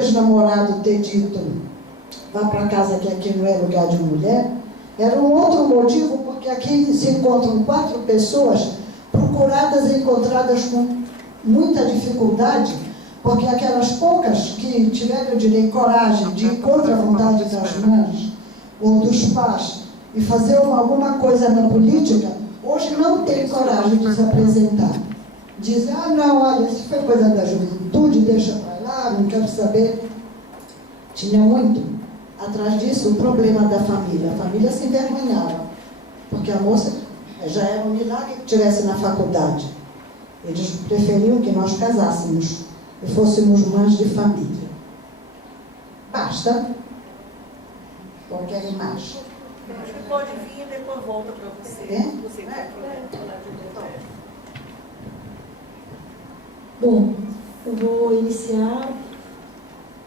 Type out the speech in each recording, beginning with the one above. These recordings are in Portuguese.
ex-namorado ter dito, vá para casa que aqui não é lugar de mulher, era um outro motivo, porque aqui se encontram 4 pessoas procuradas e encontradas com muita dificuldade, porque aquelas poucas que tiveram coragem de ir contra a vontade das mães ou dos pais e fazer alguma coisa na política, hoje não tem coragem de se apresentar. Dizem, não, olha, isso foi coisa da juventude, deixa para lá, não quero saber. Tinha muito atrás disso o problema da família. A família se envergonhava, porque a moça já era um milagre que estivesse na faculdade. Eles preferiam que nós casássemos e fôssemos mães de família. Basta. Qualquer imagem. Acho que pode vir e depois volta para você. É? Você vai falar de novo. Bom, eu vou iniciar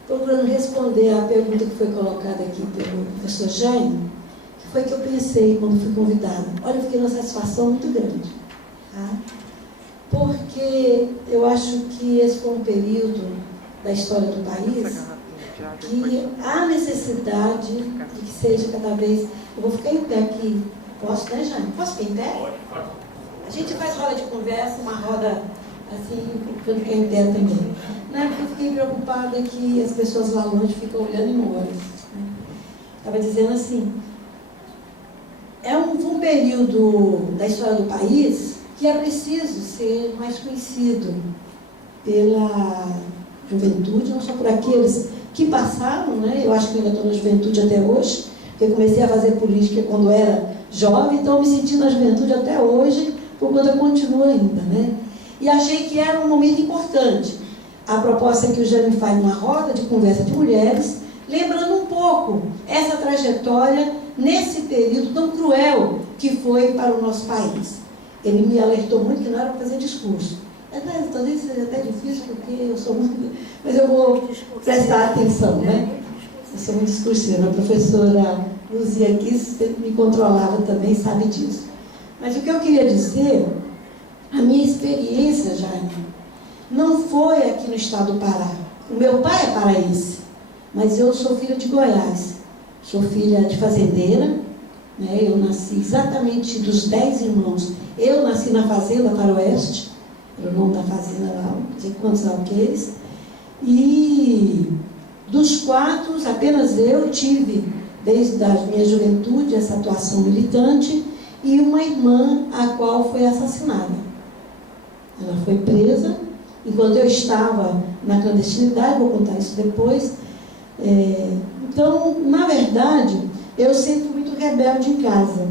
procurando responder à pergunta que foi colocada aqui pelo professor Jaime, que foi que eu pensei quando fui convidada. Olha, eu fiquei numa satisfação muito grande, tá? Porque eu acho que esse foi um período da história do país que há necessidade de que seja cada vez... Eu vou ficar em pé aqui. Posso, né, Jaime? Posso ficar em pé? A gente faz roda de conversa, uma roda assim, quando ficar em pé também. Não é porque eu fiquei preocupada que as pessoas lá longe ficam olhando e não olham. Estava dizendo assim, foi um período da história do país que é preciso ser mais conhecido pela juventude, não só por aqueles que passaram, né? Eu acho que ainda estou na juventude até hoje, porque eu comecei a fazer política quando era jovem, então me senti na juventude até hoje, por quanto eu continuo ainda, né? E achei que era um momento importante. A proposta que o Jaime faz numa roda de conversa de mulheres, lembrando um pouco essa trajetória nesse período tão cruel que foi para o nosso país. Ele me alertou muito que não era para fazer discurso. Talvez seja até difícil, porque eu sou muito... Mas eu vou prestar atenção, né? Eu sou muito discursiva. A professora Luzia aqui me controlava também, sabe disso. Mas o que eu queria dizer, a minha experiência, Jaime, não foi aqui no estado do Pará. O meu pai é paraense, mas eu sou filha de Goiás. Sou filha de fazendeira, né? Eu nasci exatamente dos 10 irmãos. Eu nasci na fazenda Faroeste, era o nome da fazenda lá, não sei quantos alqueires. E dos 4, apenas eu tive, desde a minha juventude, essa atuação militante, e uma irmã a qual foi assassinada. Ela foi presa enquanto eu estava na clandestinidade, vou contar isso depois. Então, na verdade, eu sempre fui muito rebelde em casa.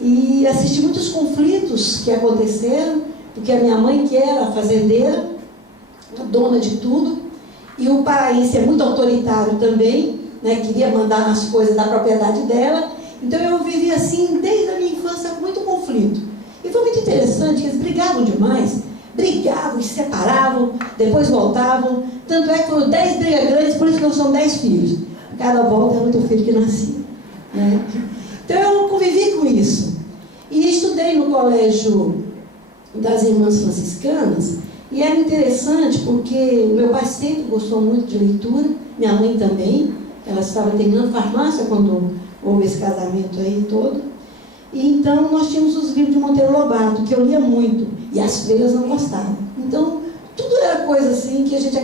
E assisti muitos conflitos que aconteceram, porque a minha mãe, que era fazendeira, dona de tudo, e o paraense é muito autoritário também, né, queria mandar nas coisas da propriedade dela. Então eu vivi assim, desde a minha infância, com muito conflito. E foi muito interessante, eles brigavam demais, brigavam, se separavam, depois voltavam. Tanto é que foram 10 brigas grandes, por isso que nós somos 10 filhos. Cada volta era outro filho que nascia, né? Então eu convivi com isso. E estudei no colégio das Irmãs Franciscanas, e era interessante porque meu pai sempre gostou muito de leitura, minha mãe também. Ela estava terminando farmácia quando houve esse casamento aí todo. E então nós tínhamos os livros de Monteiro Lobato, que eu lia muito, e as freiras não gostavam. Então, tudo era coisa assim que a gente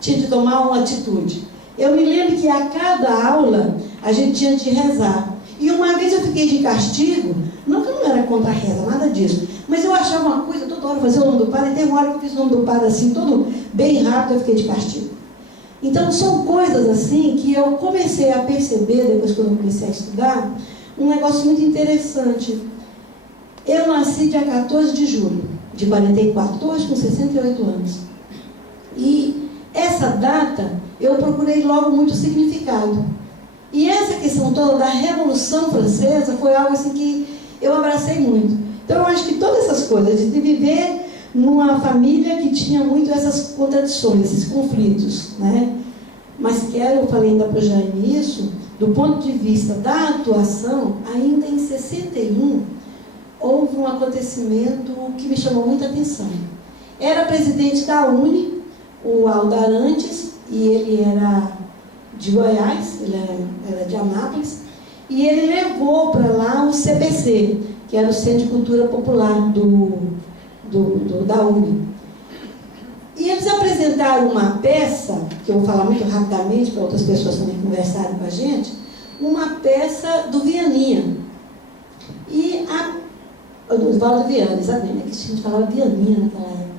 tinha de tomar uma atitude. Eu me lembro que a cada aula a gente tinha de rezar. E uma vez eu fiquei de castigo, não que eu não era contra a reza, nada disso, mas eu achava uma coisa, toda hora fazer o nome do padre, e teve uma hora que eu fiz o nome do padre assim, todo bem rápido, eu fiquei de castigo. Então, são coisas assim que eu comecei a perceber, depois quando eu comecei a estudar, um negócio muito interessante. Eu nasci dia 14 de julho de 44, estou hoje com 68 anos. E essa data, eu procurei logo muito significado. E essa questão toda da Revolução Francesa foi algo assim que eu abracei muito. Então, eu acho que todas essas coisas, de viver numa família que tinha muito essas contradições, esses conflitos, né? Mas eu falei ainda para o Jaime isso, do ponto de vista da atuação, ainda em 61, houve um acontecimento que me chamou muita atenção. Era presidente da UNE, o Aldo Arantes, e ele era de Goiás, ele era de Anápolis, e ele levou para lá o CPC, que era o Centro de Cultura Popular da UNE. E eles apresentaram uma peça, que eu vou falar muito rapidamente para outras pessoas também conversarem com a gente, uma peça do Vianinha. E do Valdo Viana, exatamente, que a gente falava Vianinha naquela época.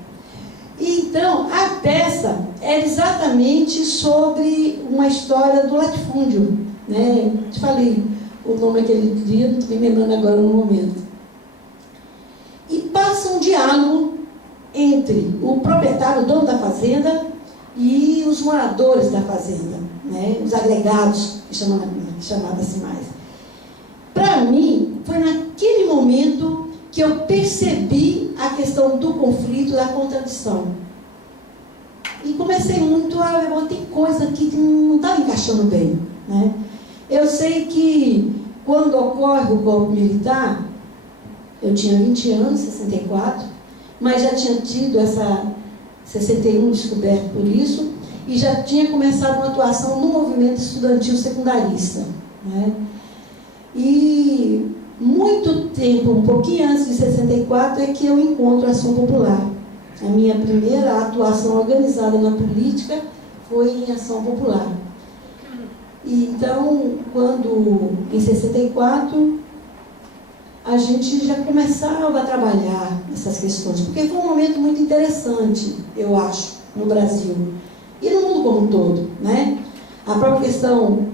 E então, a peça era exatamente sobre uma história do latifúndio, né? Eu te falei o nome daquele dia, não estou me lembrando agora no momento. E passa um diálogo entre o proprietário, o dono da fazenda, e os moradores da fazenda, né? Os agregados, que chamava-se mais. Para mim, foi naquele momento que eu percebi a questão do conflito, da contradição. E comecei muito a ver, tem coisa aqui que não estava encaixando bem, né? Eu sei que quando ocorre o golpe militar, eu tinha 20 anos, 64, mas já tinha tido essa 61 descoberto por isso, e já tinha começado uma atuação no movimento estudantil secundarista, né? E muito tempo, um pouquinho antes de 64, é que eu encontro a Ação Popular. A minha primeira atuação organizada na política foi em Ação Popular. E então, quando, em 64, a gente já começava a trabalhar essas questões, porque foi um momento muito interessante, eu acho, no Brasil. E no mundo como um todo, né? A própria questão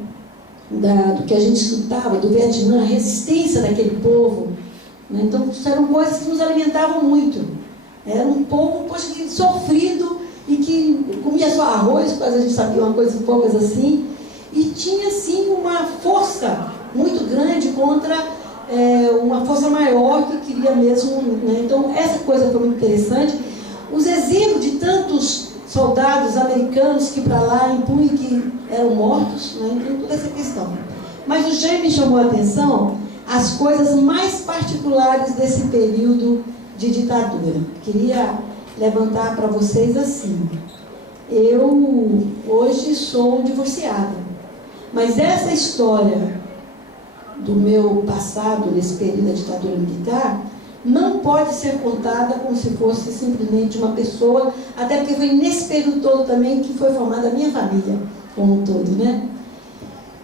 do que a gente escutava, do Vietnã, a resistência daquele povo, né? Então, isso eram coisas que nos alimentavam muito. Era um povo, poxa, sofrido e que comia só arroz, quase a gente sabia uma coisa, poucas assim, e tinha, sim, uma força muito grande contra uma força maior que queria mesmo, né? Então, essa coisa foi muito interessante. Os exemplos de tantos soldados americanos que para lá impunham que eram mortos, né? Então, toda essa questão. Mas o Jaime me chamou a atenção as coisas mais particulares desse período de ditadura. Queria levantar para vocês assim. Eu hoje sou divorciada, mas essa história do meu passado nesse período da ditadura militar não pode ser contada como se fosse simplesmente uma pessoa, até porque foi nesse período todo também que foi formada a minha família como um todo, né?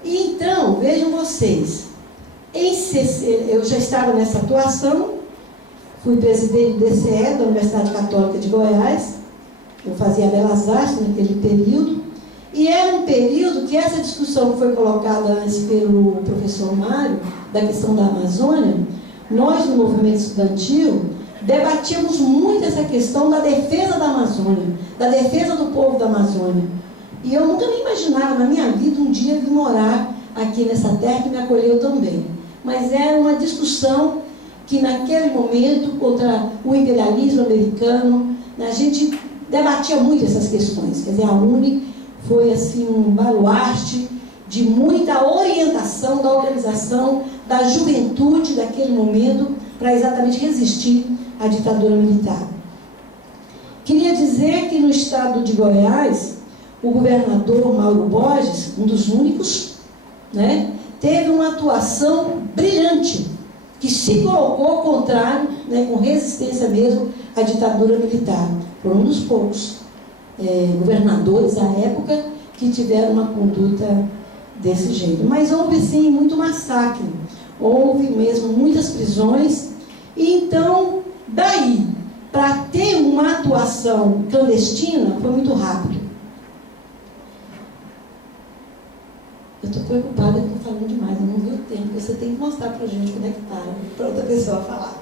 E então, vejam vocês, eu já estava nessa atuação, fui presidente do DCE, da Universidade Católica de Goiás, eu fazia Belas Artes naquele período, e era um período que essa discussão que foi colocada antes pelo professor Mário, da questão da Amazônia, nós no movimento estudantil debatíamos muito essa questão da defesa da Amazônia, da defesa do povo da Amazônia. E eu nunca me imaginava na minha vida um dia vir morar aqui nessa terra que me acolheu também. Mas era uma discussão que naquele momento, contra o imperialismo americano, a gente debatia muito essas questões. Quer dizer, a UNE foi assim um baluarte de muita orientação da organização da juventude daquele momento para exatamente resistir à ditadura militar. Queria dizer que no estado de Goiás, o governador Mauro Borges, um dos únicos, né, teve uma atuação brilhante, que se colocou ao contrário, né, com resistência mesmo à ditadura militar. Foi um dos poucos governadores à época que tiveram uma conduta desse jeito. Mas houve sim muito massacre, houve mesmo muitas prisões, e então, daí, para ter uma atuação clandestina, foi muito rápido. Eu estou preocupada que estou falando demais, eu não vi o tempo, você tem que mostrar para a gente como é que para outra pessoa falar,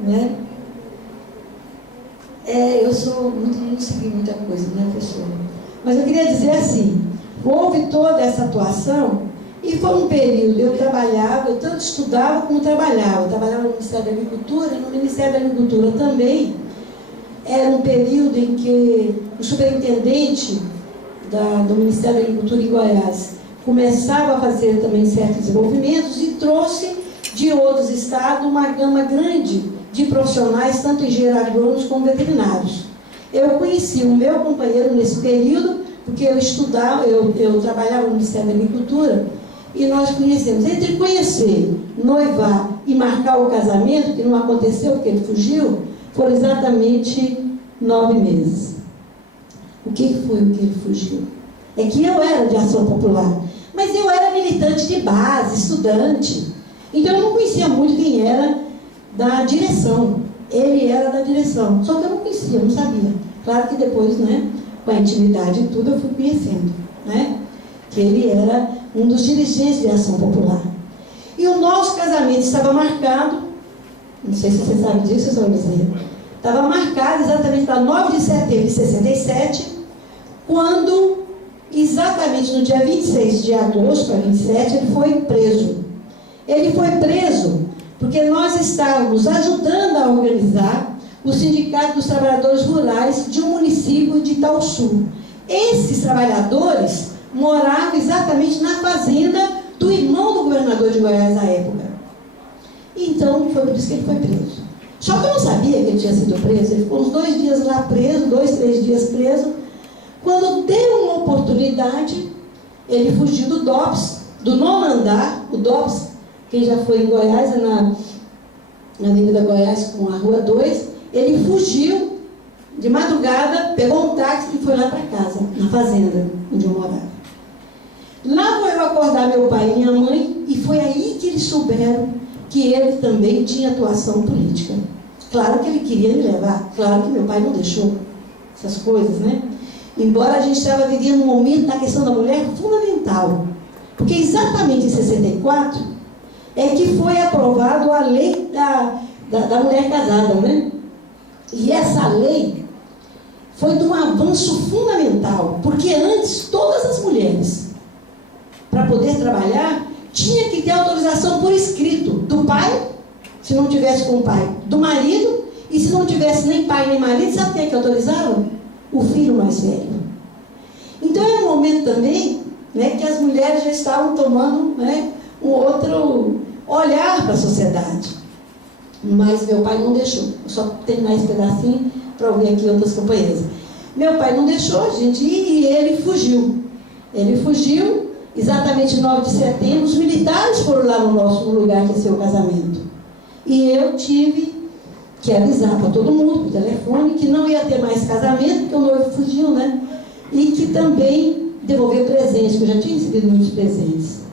né? Eu não segui muita coisa, né, professora? Mas eu queria dizer assim, houve toda essa atuação, e foi um período, eu trabalhava, eu tanto estudava como trabalhava. Eu trabalhava no Ministério da Agricultura, e no Ministério da Agricultura também era um período em que o superintendente do Ministério da Agricultura em Goiás começava a fazer também certos desenvolvimentos e trouxe de outros estados uma gama grande de profissionais, tanto engenheiros agrônomos como veterinários. Eu conheci o meu companheiro nesse período porque eu trabalhava no Ministério da Agricultura, e nós conhecemos. Entre conhecer, noivar e marcar o casamento, que não aconteceu porque ele fugiu, foram exatamente 9 meses. O que foi o que ele fugiu? É que eu era de ação popular, mas eu era militante de base, estudante. Então eu não conhecia muito quem era da direção. Ele era da direção, só que eu não conhecia, não sabia. Claro que depois, né, com a intimidade e tudo, eu fui conhecendo, né, que ele era um dos dirigentes de ação popular. E o nosso casamento estava marcado, não sei se você sabe disso, São José, estava marcado exatamente para 9 de setembro de 67, quando, exatamente no dia 26 de agosto para 27, ele foi preso. Ele foi preso porque nós estávamos ajudando a organizar o Sindicato dos Trabalhadores Rurais de um município de Itaúsu. Esses trabalhadores moravam exatamente na fazenda do irmão do governador de Goiás na época. Então, foi por isso que ele foi preso. Só que eu não sabia que ele tinha sido preso. Ele ficou uns 2 dias lá preso, 2, 3 dias preso. Quando deu uma oportunidade, ele fugiu do DOPS, do 9º andar. O DOPS, quem já foi em Goiás, é na Avenida Goiás com a Rua 2. Ele fugiu de madrugada, pegou um táxi e foi lá para casa, na fazenda onde eu morava. Lá vou eu acordar meu pai e minha mãe, e foi aí que eles souberam que ele também tinha atuação política. Claro que ele queria me levar, claro que meu pai não deixou essas coisas, né? Embora a gente estava vivendo um momento da questão da mulher fundamental, porque exatamente em 64 é que foi aprovado a lei da mulher casada, né? E essa lei foi de um avanço fundamental, porque antes todas as mulheres, para poder trabalhar, tinha que ter autorização por escrito do pai, se não tivesse com o pai, do marido, e se não tivesse nem pai nem marido, sabe quem é que autorizava? O filho mais velho. Então era um momento também, né, que as mulheres já estavam tomando, né, um outro olhar para a sociedade. Mas meu pai não deixou. Vou só terminar esse pedacinho para ouvir aqui outras companheiras. Meu pai não deixou a gente ir e ele fugiu. Ele fugiu, exatamente 9 de setembro, os militares foram lá no lugar que ia ser o casamento. E eu tive que avisar para todo mundo, por telefone, que não ia ter mais casamento, porque o noivo fugiu, né? E que também devolver presentes, que eu já tinha recebido muitos presentes.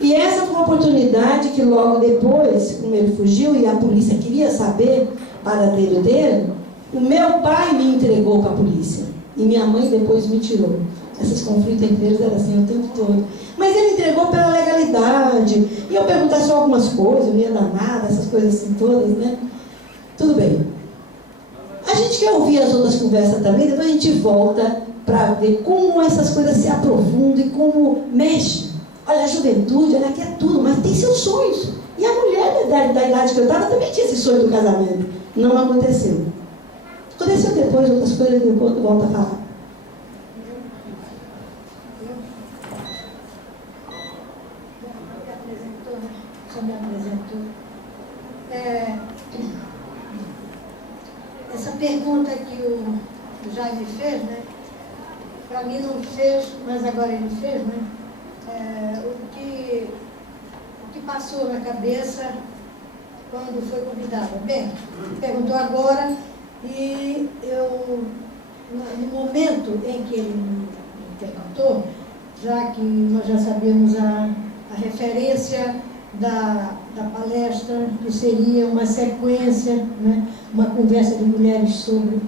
E essa foi uma oportunidade que logo depois, como ele fugiu e a polícia queria saber o paradeiro dele, o meu pai me entregou para a polícia. E minha mãe depois me tirou. Esses conflitos entre eles eram assim o tempo todo. Mas ele entregou pela legalidade. E eu perguntar só algumas coisas, não ia dar nada, essas coisas assim todas, né? Tudo bem. A gente quer ouvir as outras conversas também, depois a gente volta para ver como essas coisas se aprofundam e como mexe. Olha, a juventude, ela quer tudo, mas tem seus sonhos. E a mulher da idade que eu estava também tinha esse sonho do casamento. Não aconteceu. Aconteceu depois, outras coisas, depois eu volto a falar. Só me apresentou. Essa pergunta que o Jaime fez, né? Para mim não fez, mas agora ele fez, né? O que passou na cabeça quando foi convidada. Bem, perguntou agora e eu, no momento em que ele me perguntou, já que nós já sabíamos a referência da palestra, que seria uma sequência, né, uma conversa de mulheres sobre,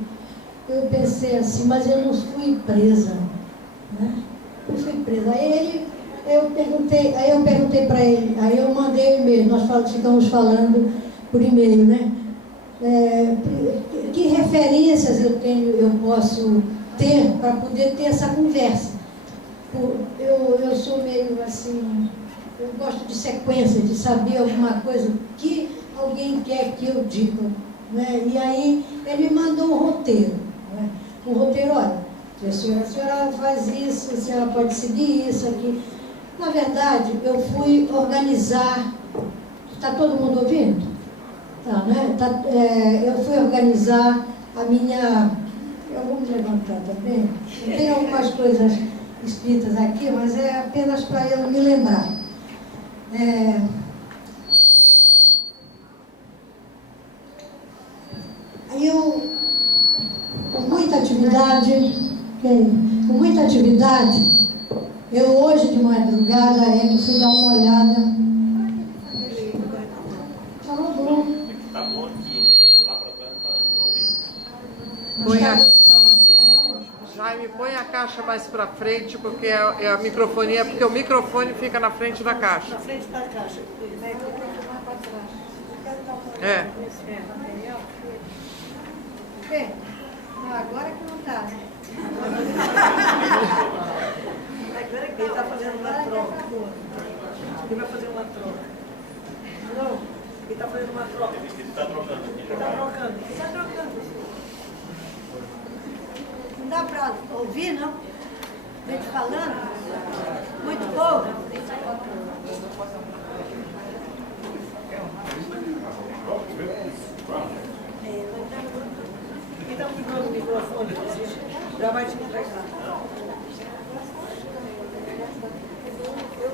eu pensei assim, mas eu não fui presa, né? Eu fui presa. Aí eu perguntei para ele, aí eu mandei um e-mail, nós ficamos falando por e-mail, né? Que referências eu posso ter para poder ter essa conversa? Eu sou meio assim, eu gosto de sequência, de saber alguma coisa que alguém quer que eu diga, né? E aí ele me mandou um roteiro, né? Um roteiro, olha, a senhora faz isso, a senhora pode seguir isso aqui. Na verdade, eu fui organizar, está todo mundo ouvindo? Tá, né? Eu fui organizar a minha, pode levantar também. Eu tenho algumas coisas escritas aqui, mas é apenas para eu me lembrar. Aí eu, com muita atividade, eu hoje de madrugada que fui dar uma olhada. Falou bom. Tá bom aqui, mas lá pra trás não tá dando pra ouvir. Põe Jaime, põe a caixa mais pra frente, porque é a microfonia, porque o microfone fica na frente da caixa. Na frente da caixa. É. Bem, agora que não está, né? Ele está fazendo uma troca. Ele vai fazer uma troca. Não, ele está fazendo uma troca. Ele tá trocando. Ele está trocando. Ele está trocando. Não dá para ouvir, não? Gente falando? Muito pouco? Ele está pegando o microfone. Já vai te entregar. Eu